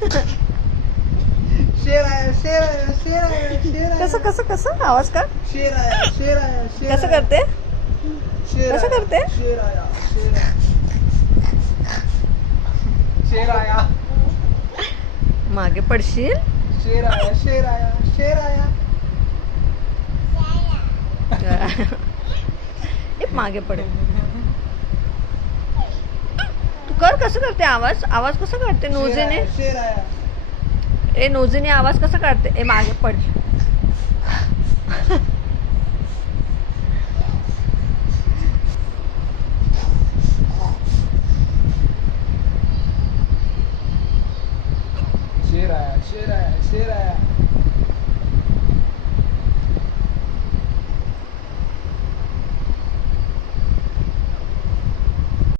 शेर आया शेर आया शेर आया शेर आया. कसं कसं कसं आवाज कर. शेर आया शेर आया शेर कसं आया. करते. शेर कसं आया, करते? शेर आया शेर आया. शेर आया मागे पडशील. शेर आया शेर आया शेर आया. ए, मागे पडेल. तू कर. कसं करते आवाज. आवाज कसा काढते नोजीने. शेर आया. ए नोजीने आवाज कसा काढते. ए मागे पड.